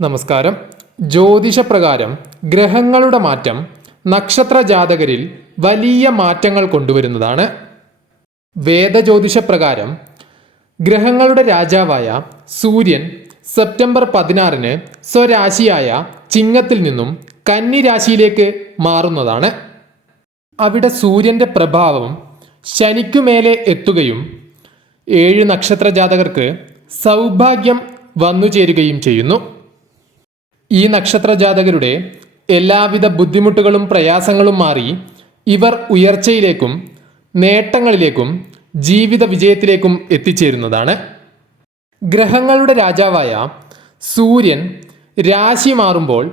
നമസ്കാരം. ജ്യോതിഷപ്രകാരം ഗ്രഹങ്ങളുടെ മാറ്റം നക്ഷത്ര ജാതകരിൽ വലിയ മാറ്റങ്ങൾ കൊണ്ടുവരുന്നതാണ്. വേദജ്യോതിഷപ്രകാരം ഗ്രഹങ്ങളുടെ രാജാവായ സൂര്യൻ സെപ്റ്റംബർ പതിനാറിന് സ്വരാശിയായ ചിങ്ങത്തിൽ നിന്നും കന്നി രാശിയിലേക്ക് മാറുന്നതാണ്. അവിടെ സൂര്യന്റെ പ്രഭാവം ശനിക്കുമേലെ എത്തുകയും ഏഴ് നക്ഷത്ര ജാതകർക്ക് സൗഭാഗ്യം വന്നു ചേരുകയും ചെയ്യുന്നു. ഈ നക്ഷത്ര ജാതകരുടെ എല്ലാവിധ ബുദ്ധിമുട്ടുകളും പ്രയാസങ്ങളും മാറി ഇവർ ഉയർച്ചയിലേക്കും നേട്ടങ്ങളിലേക്കും ജീവിത വിജയത്തിലേക്കും എത്തിച്ചേരുന്നതാണ്. ഗ്രഹങ്ങളുടെ രാജാവായ സൂര്യൻ രാശി മാറുമ്പോൾ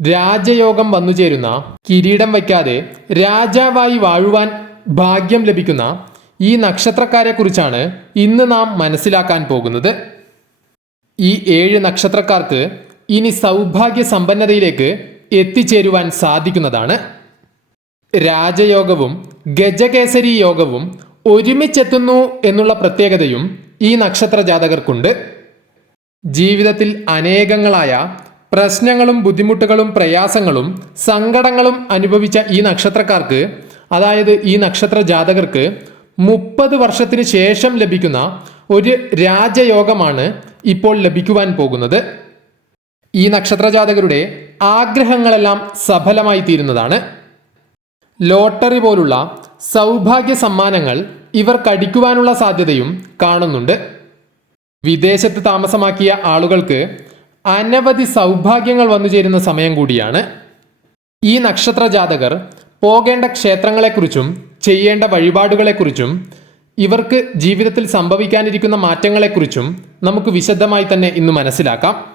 രാജയോഗം വന്നു ചേരുന്ന കിരീടം വയ്ക്കാതെ രാജാവായി വാഴുവാൻ ഭാഗ്യം ലഭിക്കുന്ന ഈ നക്ഷത്രക്കാരെക്കുറിച്ചാണ് ഇന്ന് നാം മനസ്സിലാക്കാൻ പോകുന്നത്. ഈ ഏഴ് നക്ഷത്രക്കാർക്ക് ഇനി സൗഭാഗ്യ സമ്പന്നതയിലേക്ക് എത്തിച്ചേരുവാൻ സാധിക്കുന്നതാണ്. രാജയോഗവും ഗജകേസരി യോഗവും ഒരുമിച്ചെത്തുന്നു എന്നുള്ള പ്രത്യേകതയും ഈ നക്ഷത്ര ജാതകർക്കുണ്ട് ജീവിതത്തിൽ അനേകങ്ങളായ പ്രശ്നങ്ങളും ബുദ്ധിമുട്ടുകളും പ്രയാസങ്ങളും സങ്കടങ്ങളും അനുഭവിച്ച ഈ നക്ഷത്രക്കാർക്ക് അതായത് ഈ നക്ഷത്ര ജാതകർക്ക് മുപ്പത് വർഷത്തിന് ശേഷം ലഭിക്കുന്ന ഒരു രാജയോഗമാണ് ഇപ്പോൾ ലഭിക്കുവാൻ പോകുന്നത്. ഈ നക്ഷത്രജാതകരുടെ ആഗ്രഹങ്ങളെല്ലാം സഫലമായി തീരുന്നതാണ് ലോട്ടറി പോലുള്ള സൗഭാഗ്യ സമ്മാനങ്ങൾ ഇവർ കടിക്കുവാനുള്ള സാധ്യതയും കാണുന്നുണ്ട്. വിദേശത്ത് താമസമാക്കിയ ആളുകൾക്ക് അനവധി സൗഭാഗ്യങ്ങൾ വന്നുചേരുന്ന സമയം കൂടിയാണ്. ഈ നക്ഷത്ര ജാതകർ പോകേണ്ട ക്ഷേത്രങ്ങളെക്കുറിച്ചും ചെയ്യേണ്ട വഴിപാടുകളെക്കുറിച്ചും ഇവർക്ക് ജീവിതത്തിൽ സംഭവിക്കാനിരിക്കുന്ന മാറ്റങ്ങളെക്കുറിച്ചും നമുക്ക് വിശദമായി തന്നെ ഇന്ന് മനസ്സിലാക്കാം.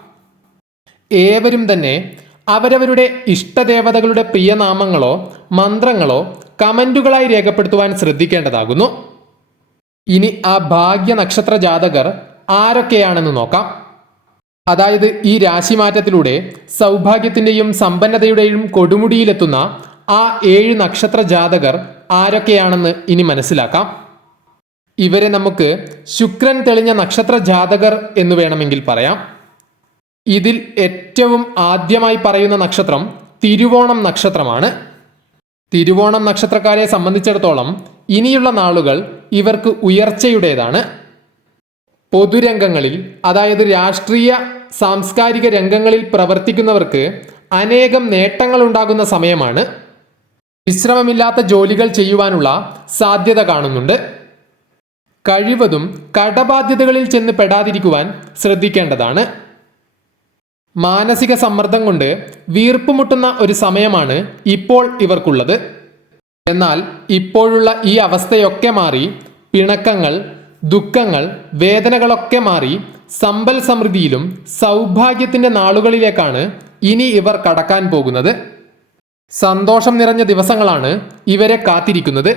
ഏവരും തന്നെ അവരവരുടെ ഇഷ്ടദേവതകളുടെ പ്രിയനാമങ്ങളോ മന്ത്രങ്ങളോ കമന്റുകളായി രേഖപ്പെടുത്തുവാൻ ശ്രദ്ധിക്കേണ്ടതാകുന്നു. ഇനി ആ ഭാഗ്യ നക്ഷത്ര ജാതകർ ആരൊക്കെയാണെന്ന് നോക്കാം. അതായത് ഈ രാശിമാറ്റത്തിലൂടെ സൗഭാഗ്യത്തിന്റെയും സമ്പന്നതയുടെയും കൊടുമുടിയിലെത്തുന്ന ആ ഏഴ് നക്ഷത്ര ജാതകർ ആരൊക്കെയാണെന്ന് ഇനി മനസ്സിലാക്കാം. ഇവരെ നമുക്ക് ശുക്രൻ തെളിഞ്ഞ നക്ഷത്ര ജാതകർ എന്ന് വേണമെങ്കിൽ പറയാം. ഇതിൽ ഏറ്റവും ആദ്യമായി പറയുന്ന നക്ഷത്രം തിരുവോണം നക്ഷത്രമാണ്. തിരുവോണം നക്ഷത്രക്കാരെ സംബന്ധിച്ചിടത്തോളം ഇനിയുള്ള നാളുകൾ ഇവർക്ക് ഉയർച്ചയുടേതാണ്. പൊതുരംഗങ്ങളിൽ അതായത് രാഷ്ട്രീയ സാംസ്കാരിക രംഗങ്ങളിൽ പ്രവർത്തിക്കുന്നവർക്ക് അനേകം നേട്ടങ്ങൾ ഉണ്ടാകുന്ന സമയമാണ്. വിശ്രമമില്ലാത്ത ജോലികൾ ചെയ്യുവാനുള്ള സാധ്യത കാണുന്നുണ്ട്. കഴിവതും കടബാധ്യതകളിൽ ചെന്ന് പെടാതിരിക്കുവാൻ ശ്രദ്ധിക്കേണ്ടതാണ്. മാനസിക സമ്മർദ്ദം കൊണ്ട് വീർപ്പുമുട്ടുന്ന ഒരു സമയമാണ് ഇപ്പോൾ ഇവർക്കുള്ളത്. എന്നാൽ ഇപ്പോഴുള്ള ഈ അവസ്ഥയൊക്കെ മാറി പിണക്കങ്ങൾ ദുഃഖങ്ങൾ വേദനകളൊക്കെ മാറി സമ്പൽ സമൃദ്ധിയിലും സൗഭാഗ്യത്തിന്റെ നാളുകളിലേക്കാണ് ഇനി ഇവർ കടക്കാൻ പോകുന്നത്. സന്തോഷം നിറഞ്ഞ ദിവസങ്ങളാണ് ഇവരെ കാത്തിരിക്കുന്നത്.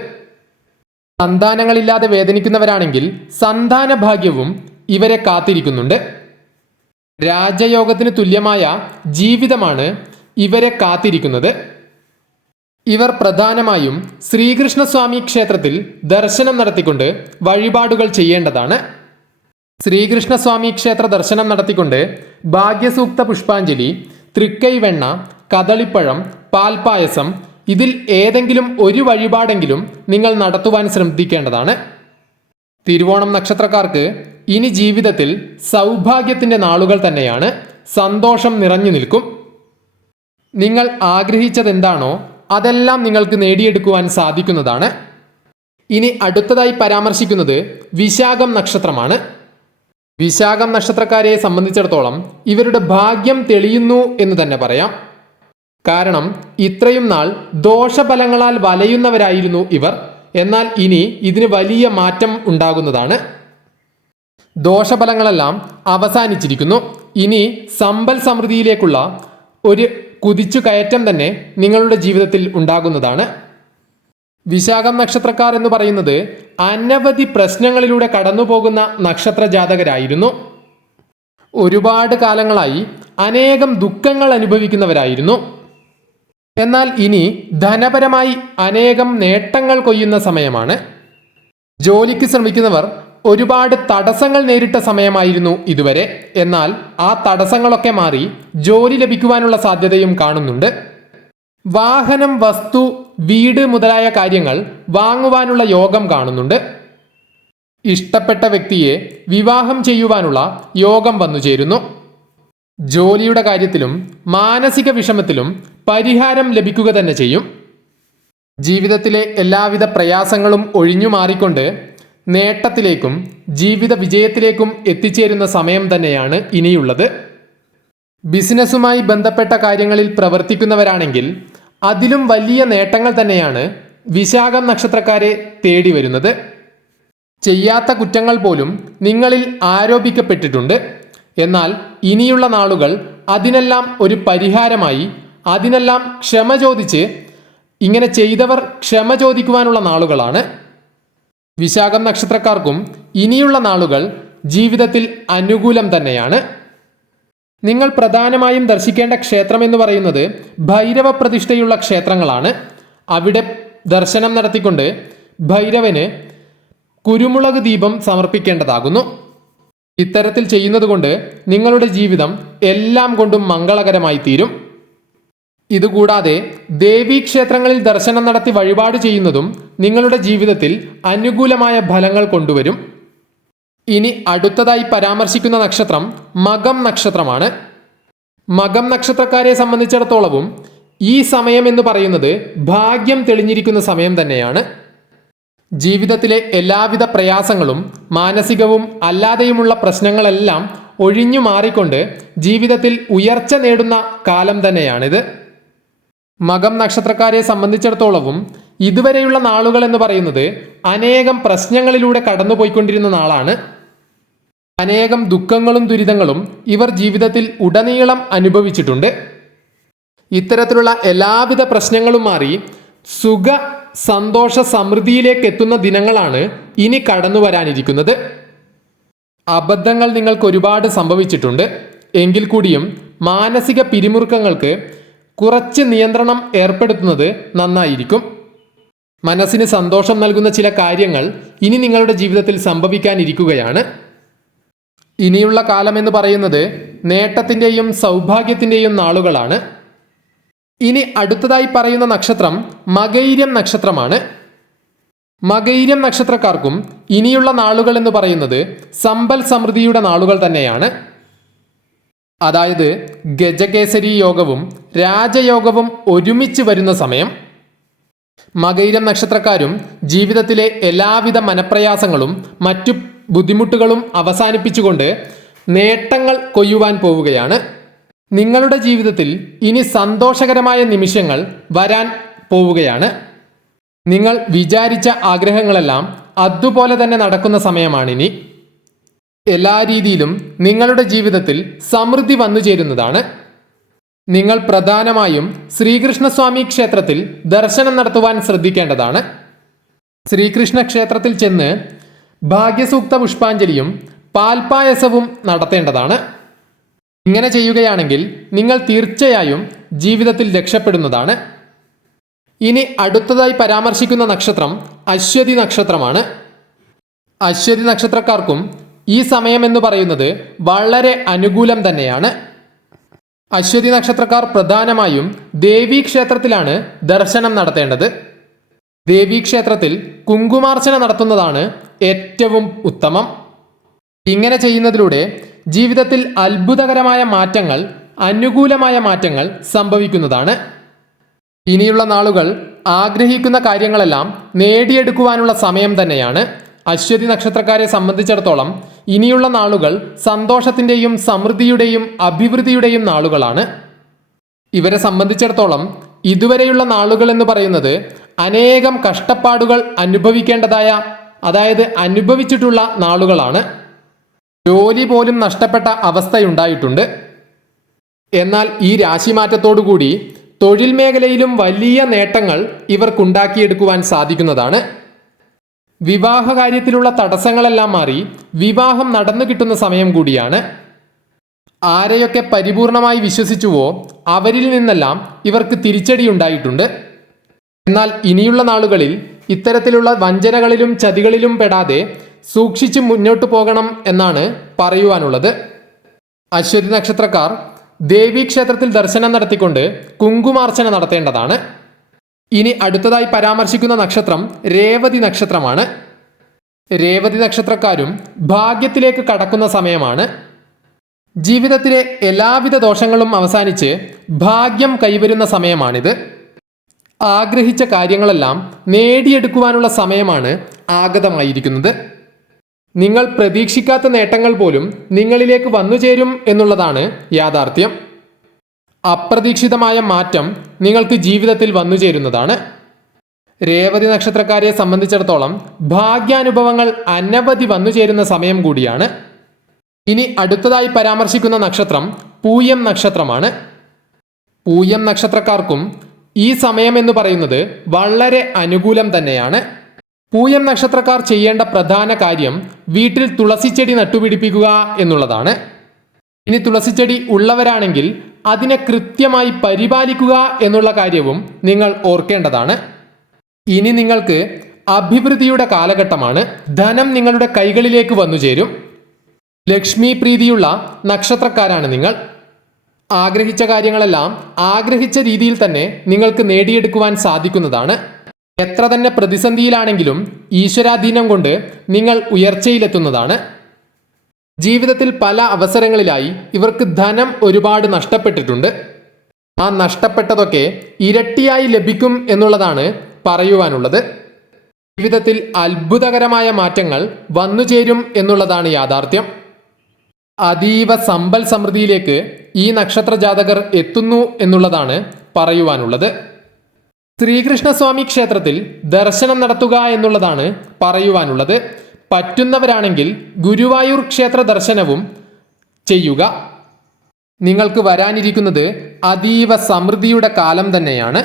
സന്താനങ്ങളില്ലാതെ വേദനിക്കുന്നവരാണെങ്കിൽ സന്താന ഭാഗ്യവും ഇവരെ കാത്തിരിക്കുന്നുണ്ട്. രാജയോഗത്തിന് തുല്യമായ ജീവിതമാണ് ഇവരെ കാത്തിരിക്കുന്നത്. ഇവർ പ്രധാനമായും ശ്രീകൃഷ്ണസ്വാമി ക്ഷേത്രത്തിൽ ദർശനം നടത്തിക്കൊണ്ട് വഴിപാടുകൾ ചെയ്യേണ്ടതാണ്. ശ്രീകൃഷ്ണസ്വാമി ക്ഷേത്ര ദർശനം നടത്തിക്കൊണ്ട് ഭാഗ്യസൂക്ത പുഷ്പാഞ്ജലി തൃക്കൈവെണ്ണ കദളിപ്പഴം പാൽപായസം ഇതിൽ ഏതെങ്കിലും ഒരു വഴിപാടെങ്കിലും നിങ്ങൾ നടത്തുവാൻ ശ്രദ്ധിക്കേണ്ടതാണ്. തിരുവോണം നക്ഷത്രക്കാർക്ക് ഇനി ജീവിതത്തിൽ സൗഭാഗ്യത്തിന്റെ നാളുകൾ തന്നെയാണ് സന്തോഷം നിറഞ്ഞു നിൽക്കും. നിങ്ങൾ ആഗ്രഹിച്ചതെന്താണോ അതെല്ലാം നിങ്ങൾക്ക് നേടിയെടുക്കുവാൻ സാധിക്കുന്നതാണ്. ഇനി അടുത്തതായി പരാമർശിക്കുന്നത് വിശാഖം നക്ഷത്രമാണ്. വിശാഖം നക്ഷത്രക്കാരെ സംബന്ധിച്ചിടത്തോളം ഇവരുടെ ഭാഗ്യം തെളിയുന്നു എന്ന് തന്നെ പറയാം. കാരണം ഇത്രയും നാൾ ദോഷഫലങ്ങളാൽ വലയുന്നവരായിരുന്നു ഇവർ. എന്നാൽ ഇനി ഇതിന് വലിയ മാറ്റം ഉണ്ടാകുന്നതാണ്. ദോഷഫലങ്ങളെല്ലാം അവസാനിച്ചിരിക്കുന്നു. ഇനി സമ്പൽ സമൃദ്ധിയിലേക്കുള്ള ഒരു കുതിച്ചു കയറ്റം തന്നെ നിങ്ങളുടെ ജീവിതത്തിൽ ഉണ്ടാകുന്നതാണ്. വിശാഖം നക്ഷത്രക്കാർ എന്ന് പറയുന്നത് അനവധി പ്രശ്നങ്ങളിലൂടെ കടന്നു പോകുന്ന നക്ഷത്ര ജാതകരായിരുന്നു ഒരുപാട് കാലങ്ങളായി അനേകം ദുഃഖങ്ങൾ അനുഭവിക്കുന്നവരായിരുന്നു. എന്നാൽ ഇനി ധനപരമായി അനേകം നേട്ടങ്ങൾ കൊയ്യുന്ന സമയമാണ്. ജോലിക്ക് ശ്രമിക്കുന്നവർ ഒരുപാട് തടസ്സങ്ങൾ നേരിട്ട സമയമായിരുന്നു ഇതുവരെ. എന്നാൽ ആ തടസ്സങ്ങളൊക്കെ മാറി ജോലി ലഭിക്കുവാനുള്ള സാധ്യതയും കാണുന്നുണ്ട്. വാഹനം വസ്തു വീട് മുതലായ കാര്യങ്ങൾ വാങ്ങുവാനുള്ള യോഗം കാണുന്നുണ്ട്. ഇഷ്ടപ്പെട്ട വ്യക്തിയെ വിവാഹം ചെയ്യുവാനുള്ള യോഗം വന്നു ചേരുന്നു. ജോലിയുടെ കാര്യത്തിലും മാനസിക വിഷമത്തിലും പരിഹാരം ലഭിക്കുക തന്നെ ചെയ്യും. ജീവിതത്തിലെ എല്ലാവിധ പ്രയാസങ്ങളും ഒഴിഞ്ഞു മാറിക്കൊണ്ട് നേട്ടത്തിലേക്കും ജീവിത വിജയത്തിലേക്കും എത്തിച്ചേരുന്ന സമയം തന്നെയാണ് ഇനിയുള്ളത്. ബിസിനസ്സുമായി ബന്ധപ്പെട്ട കാര്യങ്ങളിൽ പ്രവർത്തിക്കുന്നവരാണെങ്കിൽ അതിലും വലിയ നേട്ടങ്ങൾ തന്നെയാണ് വിശാഖം നക്ഷത്രക്കാരെ തേടി വരുന്നത്. ചെയ്യാത്ത കുറ്റങ്ങൾ പോലും നിങ്ങളിൽ ആരോപിക്കപ്പെട്ടിട്ടുണ്ട്. എന്നാൽ ഇനിയുള്ള നാളുകൾ അതിനെല്ലാം ഒരു പരിഹാരമായി അതിനെല്ലാം ക്ഷമ ചോദിച്ച് ഇങ്ങനെ ചെയ്തവർ ക്ഷമ ചോദിക്കുവാനുള്ള നാളുകളാണ്. വിശാഖം നക്ഷത്രക്കാർക്കും ഇനിയുള്ള നാളുകൾ ജീവിതത്തിൽ അനുകൂലം തന്നെയാണ്. നിങ്ങൾ പ്രധാനമായും ദർശിക്കേണ്ട ക്ഷേത്രം എന്ന് പറയുന്നത് ഭൈരവ പ്രതിഷ്ഠയുള്ള ക്ഷേത്രങ്ങളാണ്. അവിടെ ദർശനം നടത്തിക്കൊണ്ട് ഭൈരവന് കുരുമുളക് ദീപം സമർപ്പിക്കേണ്ടതാകുന്നു. ഇത്തരത്തിൽ ചെയ്യുന്നതുകൊണ്ട് നിങ്ങളുടെ ജീവിതം എല്ലാം കൊണ്ടും മംഗളകരമായി തീരും ഇതുകൂടാതെ ദേവീക്ഷേത്രങ്ങളിൽ ദർശനം നടത്തി വഴിപാട് ചെയ്യുന്നതും നിങ്ങളുടെ ജീവിതത്തിൽ അനുകൂലമായ ഫലങ്ങൾ കൊണ്ടുവരും. ഇനി അടുത്തതായി പരാമർശിക്കുന്ന നക്ഷത്രം മകം നക്ഷത്രമാണ്. മകം നക്ഷത്രക്കാരെ സംബന്ധിച്ചിടത്തോളവും ഈ സമയം എന്ന് പറയുന്നത് ഭാഗ്യം തെളിഞ്ഞിരിക്കുന്ന സമയം തന്നെയാണ്. ജീവിതത്തിലെ എല്ലാവിധ പ്രയാസങ്ങളും മാനസികവും അല്ലാതെയുമുള്ള പ്രശ്നങ്ങളെല്ലാം ഒഴിഞ്ഞു മാറിക്കൊണ്ട് ജീവിതത്തിൽ ഉയർച്ച നേടുന്ന കാലം തന്നെയാണിത്. മകം നക്ഷത്രക്കാരെ സംബന്ധിച്ചിടത്തോളവും ഇതുവരെയുള്ള നാളുകൾ എന്ന് പറയുന്നത് അനേകം പ്രശ്നങ്ങളിലൂടെ കടന്നുപോയിക്കൊണ്ടിരുന്ന നാളാണ്. അനേകം ദുഃഖങ്ങളും ദുരിതങ്ങളും ഇവർ ജീവിതത്തിൽ ഉടനീളം അനുഭവിച്ചിട്ടുണ്ട്. ഇത്തരത്തിലുള്ള എല്ലാവിധ പ്രശ്നങ്ങളും മാറി സുഖ സന്തോഷ സമൃദ്ധിയിലേക്ക് എത്തുന്ന ദിനങ്ങളാണ് ഇനി കടന്നു വരാനിരിക്കുന്നത്. അബദ്ധങ്ങൾ നിങ്ങൾക്ക് ഒരുപാട് സംഭവിച്ചിട്ടുണ്ട്. എങ്കിൽ കൂടിയും മാനസിക പിരിമുറുക്കങ്ങൾക്ക് കുറച്ച് നിയന്ത്രണം ഏർപ്പെടുത്തുന്നത് നന്നായിരിക്കും. മനസ്സിന് സന്തോഷം നൽകുന്ന ചില കാര്യങ്ങൾ ഇനി നിങ്ങളുടെ ജീവിതത്തിൽ സംഭവിക്കാനിരിക്കുകയാണ്. ഇനിയുള്ള കാലം എന്ന് പറയുന്നത് നേട്ടത്തിന്റെയും സൗഭാഗ്യത്തിന്റെയും നാളുകളാണ്. ഇനി അടുത്തതായി പറയുന്ന നക്ഷത്രം മകൈര്യം നക്ഷത്രമാണ്. മകൈര്യം നക്ഷത്രക്കാർക്കും ഇനിയുള്ള നാളുകൾ എന്ന് പറയുന്നത് സമ്പൽ സമൃദ്ധിയുടെ നാളുകൾ തന്നെയാണ്. അതായത് ഗജകേസരി യോഗവും രാജയോഗവും ഒരുമിച്ച് വരുന്ന സമയം. മകൈരം നക്ഷത്രക്കാരും ജീവിതത്തിലെ എല്ലാവിധ മനപ്രയാസങ്ങളും മറ്റു ബുദ്ധിമുട്ടുകളും അവസാനിപ്പിച്ചുകൊണ്ട് നേട്ടങ്ങൾ കൊയ്യുവാൻ പോവുകയാണ്. നിങ്ങളുടെ ജീവിതത്തിൽ ഇനി സന്തോഷകരമായ നിമിഷങ്ങൾ വരാൻ പോവുകയാണ്. നിങ്ങൾ വിചാരിച്ച ആഗ്രഹങ്ങളെല്ലാം അതുപോലെ തന്നെ നടക്കുന്ന സമയമാണിനി. എല്ലാ രീതിയിലും നിങ്ങളുടെ ജീവിതത്തിൽ സമൃദ്ധി വന്നു ചേരുന്നതാണ്. നിങ്ങൾ പ്രധാനമായും ശ്രീകൃഷ്ണസ്വാമി ക്ഷേത്രത്തിൽ ദർശനം നടത്തുവാൻ ശ്രദ്ധിക്കേണ്ടതാണ്. ശ്രീകൃഷ്ണ ക്ഷേത്രത്തിൽ ചെന്ന് ഭാഗ്യസൂക്ത പുഷ്പാഞ്ജലിയും പാൽപായസവും നടത്തേണ്ടതാണ്. ഇങ്ങനെ ചെയ്യുകയാണെങ്കിൽ നിങ്ങൾ തീർച്ചയായും ജീവിതത്തിൽ രക്ഷപ്പെടുന്നതാണ്. ഇനി അടുത്തതായി പരാമർശിക്കുന്ന നക്ഷത്രം അശ്വതി നക്ഷത്രമാണ്. അശ്വതി നക്ഷത്രക്കാർക്കും ഈ സമയം എന്ന് പറയുന്നത് വളരെ അനുകൂലം തന്നെയാണ്. അശ്വതി നക്ഷത്രക്കാർ പ്രധാനമായും ദേവീ ക്ഷേത്രത്തിലാണ് ദർശനം നടത്തേണ്ടത്. ദേവീ ക്ഷേത്രത്തിൽ കുങ്കുമാർച്ചന നടത്തുന്നതാണ് ഏറ്റവും ഉത്തമം. ഇങ്ങനെ ചെയ്യുന്നതിലൂടെ ജീവിതത്തിൽ അത്ഭുതകരമായ മാറ്റങ്ങൾ അനുകൂലമായ മാറ്റങ്ങൾ സംഭവിക്കുന്നതാണ്. ഇനിയുള്ള നാളുകൾ ആഗ്രഹിക്കുന്ന കാര്യങ്ങളെല്ലാം നേടിയെടുക്കുവാനുള്ള സമയം തന്നെയാണ്. അശ്വതി നക്ഷത്രക്കാരെ സംബന്ധിച്ചിടത്തോളം ഇനിയുള്ള നാളുകൾ സന്തോഷത്തിന്റെയും സമൃദ്ധിയുടെയും അഭിവൃദ്ധിയുടെയും നാളുകളാണ്. ഇവരെ സംബന്ധിച്ചിടത്തോളം ഇതുവരെയുള്ള നാളുകൾ എന്ന് പറയുന്നത് അനേകം കഷ്ടപ്പാടുകൾ അനുഭവിക്കേണ്ടതായ അതായത് അനുഭവിച്ചിട്ടുള്ള നാളുകളാണ്. ജോലി പോലും നഷ്ടപ്പെട്ട അവസ്ഥയുണ്ടായിട്ടുണ്ട്. എന്നാൽ ഈ രാശിമാറ്റത്തോടുകൂടി തൊഴിൽ മേഖലയിലും വലിയ നേട്ടങ്ങൾ ഇവർക്കുണ്ടാക്കിയെടുക്കുവാൻ സാധിക്കുന്നതാണ്. വിവാഹ കാര്യത്തിലുള്ള തടസ്സങ്ങളെല്ലാം മാറി വിവാഹം നടന്നു കിട്ടുന്ന സമയം കൂടിയാണ്. ആരെയൊക്കെ പരിപൂർണമായി വിശ്വസിച്ചുവോ അവരിൽ നിന്നെല്ലാം ഇവർക്ക് തിരിച്ചടി ഉണ്ടായിട്ടുണ്ട്. എന്നാൽ ഇനിയുള്ള നാളുകളിൽ ഇത്തരത്തിലുള്ള വഞ്ചനകളിലും ചതികളിലും പെടാതെ സൂക്ഷിച്ച് മുന്നോട്ട് പോകണം എന്നാണ് പറയുവാനുള്ളത്. അശ്വതി നക്ഷത്രക്കാർ ദേവീക്ഷേത്രത്തിൽ ദർശനം നടത്തിക്കൊണ്ട് കുങ്കുമാർച്ചന നടത്തേണ്ടതാണ്. ഇനി അടുത്തതായി പരാമർശിക്കുന്ന നക്ഷത്രം രേവതി നക്ഷത്രമാണ്. രേവതി നക്ഷത്രക്കാരും ഭാഗ്യത്തിലേക്ക് കടക്കുന്ന സമയമാണ്. ജീവിതത്തിലെ എല്ലാവിധ ദോഷങ്ങളും അവസാനിച്ച് ഭാഗ്യം കൈവരുന്ന സമയമാണിത്. ആഗ്രഹിച്ച കാര്യങ്ങളെല്ലാം നേടിയെടുക്കുവാനുള്ള സമയമാണ് ആഗതമായിരിക്കുന്നത്. നിങ്ങൾ പ്രതീക്ഷിക്കാത്ത നേട്ടങ്ങൾ പോലും നിങ്ങളിലേക്ക് വന്നു ചേരും എന്നുള്ളതാണ് യാഥാർത്ഥ്യം. അപ്രതീക്ഷിതമായ മാറ്റം നിങ്ങൾക്ക് ജീവിതത്തിൽ വന്നു ചേരുന്നതാണ്. രേവതി നക്ഷത്രക്കാരെ സംബന്ധിച്ചിടത്തോളം ഭാഗ്യാനുഭവങ്ങൾ അനവധി വന്നു ചേരുന്ന സമയം കൂടിയാണ്. ഇനി അടുത്തതായി പരാമർശിക്കുന്ന നക്ഷത്രം പൂയം നക്ഷത്രമാണ്. പൂയം നക്ഷത്രക്കാർക്കും ഈ സമയം എന്ന് പറയുന്നത് വളരെ അനുകൂലം തന്നെയാണ്. പൂയം നക്ഷത്രക്കാർ ചെയ്യേണ്ട പ്രധാന കാര്യം വീട്ടിൽ തുളസിച്ചെടി നട്ടുപിടിപ്പിക്കുക എന്നുള്ളതാണ്. ഇനി തുളസിച്ചെടി ഉള്ളവരാണെങ്കിൽ അതിനെ കൃത്യമായി പരിപാലിക്കുക എന്നുള്ള കാര്യവും നിങ്ങൾ ഓർക്കേണ്ടതാണ്. ഇനി നിങ്ങൾക്ക് അഭിവൃദ്ധിയുടെ കാലഘട്ടമാണ്. ധനം നിങ്ങളുടെ കൈകളിലേക്ക് വന്നു ചേരും. ലക്ഷ്മി പ്രീതിയുള്ള നക്ഷത്രക്കാരാണ് നിങ്ങൾ. ആഗ്രഹിച്ച കാര്യങ്ങളെല്ലാം ആഗ്രഹിച്ച രീതിയിൽ തന്നെ നിങ്ങൾക്ക് നേടിയെടുക്കുവാൻ സാധിക്കുന്നതാണ്. എത്ര തന്നെ പ്രതിസന്ധിയിലാണെങ്കിലും ഈശ്വരാധീനം കൊണ്ട് നിങ്ങൾ ഉയർച്ചയിലെത്തുന്നതാണ്. ജീവിതത്തിൽ പല അവസരങ്ങളിലായി ഇവർക്ക് ധനം ഒരുപാട് നഷ്ടപ്പെട്ടിട്ടുണ്ട്. ആ നഷ്ടപ്പെട്ടതൊക്കെ ഇരട്ടിയായി ലഭിക്കും എന്നുള്ളതാണ് പറയുവാനുള്ളത്. ജീവിതത്തിൽ അത്ഭുതകരമായ മാറ്റങ്ങൾ വന്നു ചേരും എന്നുള്ളതാണ് യാഥാർത്ഥ്യം. അതീവ സമ്പൽ സമൃദ്ധിയിലേക്ക് ഈ നക്ഷത്ര ജാതകർ എത്തുന്നു എന്നുള്ളതാണ് പറയുവാനുള്ളത്. ശ്രീകൃഷ്ണസ്വാമി ക്ഷേത്രത്തിൽ ദർശനം നടത്തുക എന്നുള്ളതാണ് പറയുവാനുള്ളത്. പറ്റുന്നവരാണെങ്കിൽ ഗുരുവായൂർ ക്ഷേത്ര ദർശനവും ചെയ്യുക. നിങ്ങൾക്ക് വരാനിരിക്കുന്നത് അതീവ സമൃദ്ധിയുടെ കാലം തന്നെയാണ്.